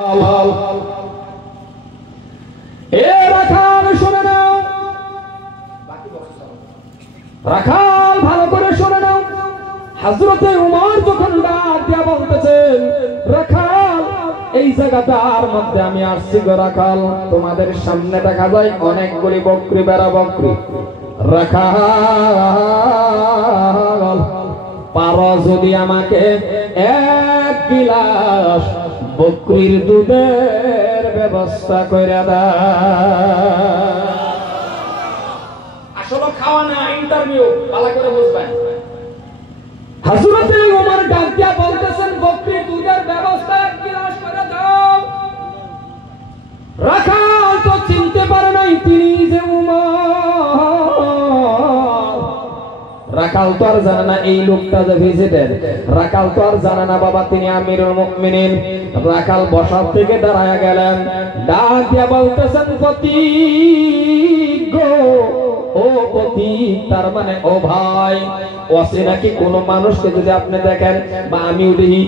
এ রাখাল শুনে নাও, রাখাল ভালো করে শুনে নাও। হযরতে উমর যখন ডাক দিয়া বলতেছেন, রাখাল এই জায়গাটার মধ্যে আমি আসছি গো রাখাল, তোমাদের সামনে দেখা যায় অনেকগুলি বকরি বেড়া বকরি। রাখাল পারো যদি আমাকে এক গিলাস বকরির দুধের ব্যবস্থা করে দাও। আসলে খাওয়া না, ইন্টারভিউ, ভালো করে বুঝবেন। হযরতে ওমর ডাক দিয়া বলতেছেন, বকরির দুধের ব্যবস্থা এক গিলাস করে দাও। রাখাল তো চিনতে পারে নাই তিনি যে উমর। রাখাল তো আর জানে না এই লোকটা যে ভিজিটের। রাখাল তো আর জানে না বাবা তিনি আমিরুল মুমিনিন। রাখাল বসার থেকে দাঁড়ায়া গেলেন, ডাক দিয়া বলতেছেন, পথিক গো, ও পথিক, তার মানে ও ভাই, অচেনা কি কোনো মানুষকে যদি আপনি দেখেন বা আমিও দেখি